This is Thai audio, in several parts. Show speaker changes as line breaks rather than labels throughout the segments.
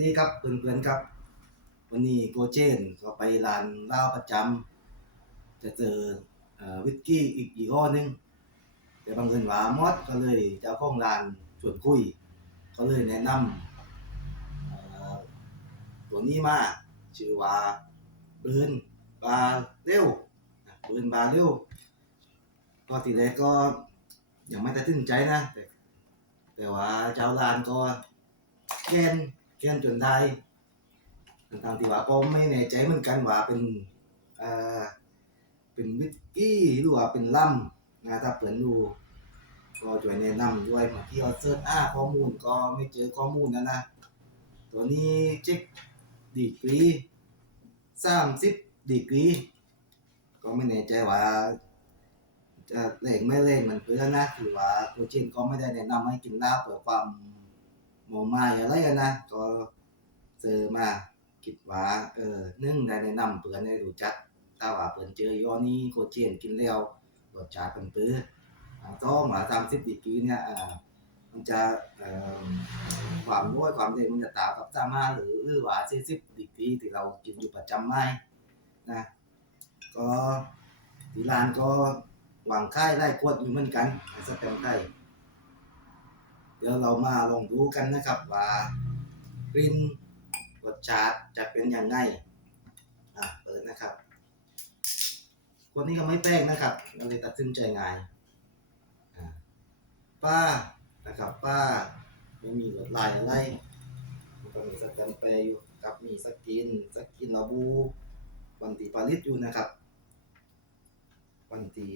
ดีครับเพื่อนๆครับ วันนี้โกเจนก็ไปร้านเหล้าประจำจะเจอวิสกี้อีกอีกห้อหนึงแต่บังเอิญว่ามอดก็เลยเจ้าของร้านชวนคุยเขาเลยแนะนำตัวนี้มาชื่อว่าปืนบาเร็วอะปืนบาเร็วก็ทีแรกก็ยังไม่ตัดสินใจนะแต่แต่ว่าเจ้าร้านก็แกน แกนจนได้ทางๆที่ว่าก็ไม่แน่ใจเหมือนกันว่าเป็นเอ่อเป็นวิสกี้หรือว่าเป็นลัมนะถ้าเปิดดูก็ช่วยแนะนำด้วยบางทีเราเสิร์ชอ่าข้อมูลก็ไม่เจอข้อมูลนะนะ ตัวนี้เช็คดีกรีสามสิบดีกรีก็ไม่แน่ใจว่าจะเล่งไม่เล่งมันเพื่อนนะหรือว่าโคชเชนก็ไม่ได้แนะนำให้กินเหล้าเพื่อความ เมาไม้อะไรกันนะก็เจอมาคิดว่าเออนึ่งได้แนะนำเพื่อนให้รู้จักถ้าว่าเพื่อนเจอย้อนี้โคเชนกินแล้วรสชาติเป็นปื้ออ่าต้องมาตามสิบดีกีเนี่ยอ่ามันจะเอ่อความร้วยความเด่นมันจะต่างกับสามาหรือหรือว่าสี่สิบดีกีที่เรากินอยู่ประจำไหมนะก็ที่ร้านก็วางค่ายไล่ขวดอยู่เหมือนกันในสแตมป์ไทย เดี๋ยวเรามาลองดูกันนะครับว่ากลิ่นรสชาติจะเป็นอยังไงอะเปิดนะครับขวดนี้ก็ไม่แป้งนะครับเราเลยตัดสินใจง่ายป้านะครับป้าไม่มีลวดลายอะไรมันก็มีสแตมเปย์อยู่กับมีสกินสกินระบูวันตีผลิตอยู่นะครับ วันตี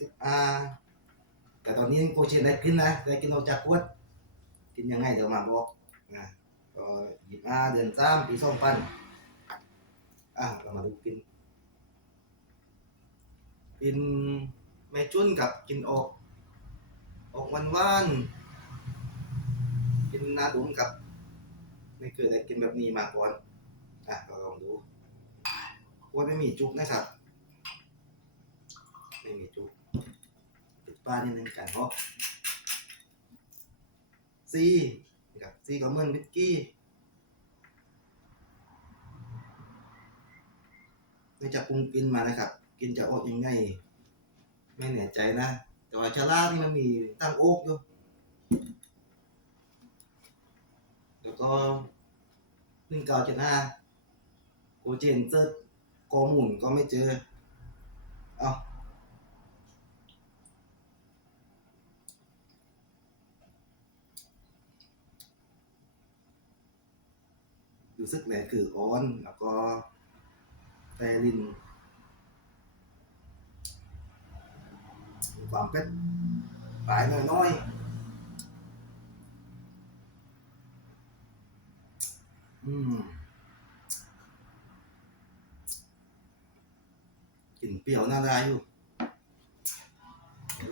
สิบอา แต่ตอนนี้โคเชนได้กินนะได้กินออกจากขวด กินยังไงเดี๋ยวมาบอกนะก็หยิบอาเดือนสามปีสองพันอะเรามาดูกิน กินไม่จุนกับกินออก ออกวันว่านกินนาดุมกับ ไม่เคยได้กินแบบนี้มาก่อนอะเราลองดูว่าไม่มีจุกนะครับ ไม่มีจุก ปิดป้านิดนึงกันเพราะซีนะครับซีก็เหมือนวิสกี้นี่จะปรุงกินมานะครับ กินจะออกยังไง ไม่แน่ใจนะ แต่ว่าชาลานี่มันมีตั้งโอ๊กอยู่แล้วก็หนึ่งเก้าเจ็ดห้าโกเจนเซิร์ชข้อมูลก็ไม่เจอ เอา รู้สึกแหละคือออนแล้วก็แตลินความเผ็ดปลายน้อยๆอืมกลิ่นเปรี้ยวน่าได้อยู่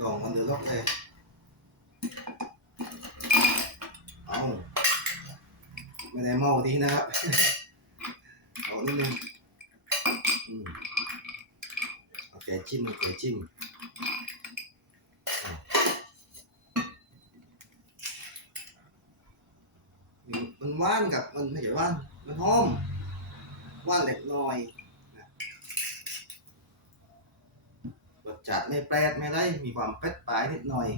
ลองมันเดือดล็อกเลยเอา ไม่ได้เมาดีนะครับเอานิดนึงอืมโอเคจิ้มโอเคจิ้มมันว่านกับมันไม่ใช่ว่าน มันหอมว่านเล็กน้อยรสจัดไม่แปรดไม่ได้ มีความเผ็ดปลายนิดหน่อย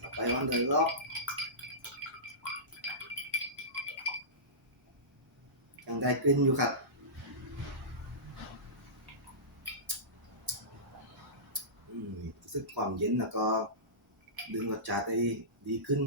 ต่อไปวันเดินล็อก ยังได้กลิ่นอยู่ครับ อืมรู้สึกความเย็นแล้วก็ ดึงรสชาติได้ดีขึ้น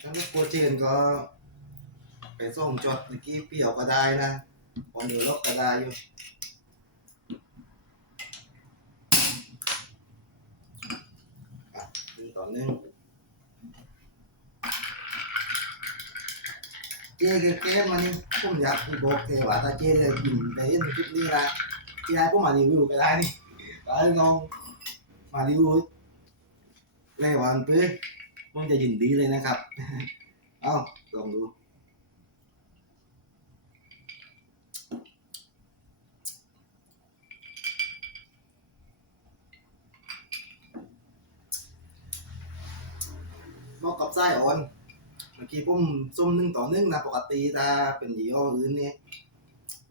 ถ้าไม่กลัวเจนก็ ส่งจดเมื่อกี้เปรี้ยวก็ได้นะพอเหนือลบก็ได้อยู่นี่ต่อหนึ่งเจ๊แกแก้มานี่ผมอยากบอกแกว่าถ้าเจ๊ได้ยินได้เห็นคลิปนี้นะเจ๊ให้ผมมารีวิวก็ได้นี่ก็ให้น้องมารีวิวเลยวันเพื่อผมจะยินดีเลยนะครับ เอ้าลองดู เหมาะกับไส้อ่อนเมื่อกี้ผมส้มหนึ่งต่อหนึ่งนะปกติถ้าเป็นยี่ห้ออื่นนี่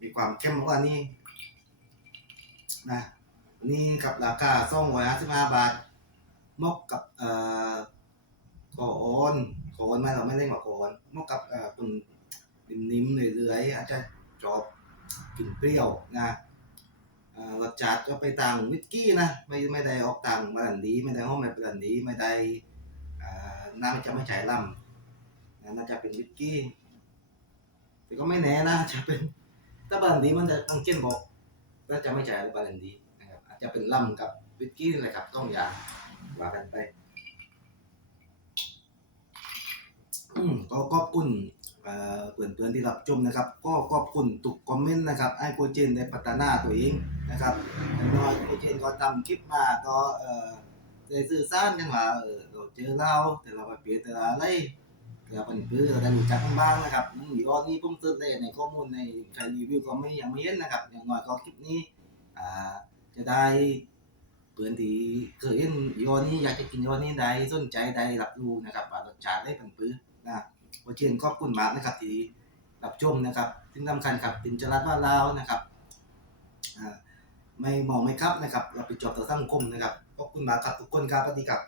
มีความเข้มกว่านี้นะนี่ครับราคาสองร้อยห้าสิบห้าบาทเหมาะกับเอ่อขออ่อนขออ่อนไหมเราไม่เล่นกับขออ่อนเหมาะกับเอ่อคุณนิ่มๆเรื่อยๆอาจจะชอบกลิ่นเปรี้ยวนะอ่อรสชาติก็ไปทางวิสกี้นะไม่ไม่ได้ออกทางบรันดี ไม่ได้ห้องแบบบรันดี ไม่ได้ น่าจะไม่ใช่ลำน่าจะเป็นวิสกี้ แต่ก็ไม่แน่นะจะเป็น ถ้าบาลันดีมันจะต้องเก้นบอกก็จะไม่ใช่บาลันดีนะครับ อาจจะเป็นลำกับวิสกี้อะไรครับ ต้องอย่าว่ากันไปก็ขอบคุณเอ่อเพื่อนๆที่รับชมนะครับ ก็ขอบคุณทุกคอมเมนต์นะครับไอ้โกเจนได้พัฒนาตัวเองนะครับอย่างน้อยโกเจนก็ทำคลิปมาก็เอ่อ ได้สื่อสารกันว่าเออเราเจอเราแต่เราไปเปลี่ยนแต่ละอะไรแต่เราเป็นเพื่อเราได้รู้จักกันบ้างนะครับอืมอีกอันนี้ผมเสิร์ชเลยในข้อมูลในใครรีวิวก็ไม่ยังไม่เห็นนะครับอย่างน้อยก็คลิปนี้อ่าจะได้เพื่อนที่เคยเห็นอีกอันนี้อยากจะกินอีกอันนี้ได้สนใจได้รับรู้นะครับว่ารสชาติได้เป็นปื้อนะโอเชนขอบคุณมากนะครับที่รับชมนะครับที่สำคัญครับตินจรัสว่าลาวนะครับอ่าไม่มองไม่ครับนะครับเราไปจอบต่อสังคมนะครับ ขอบคุณมากครับทุกคนครับสวัสดีครับ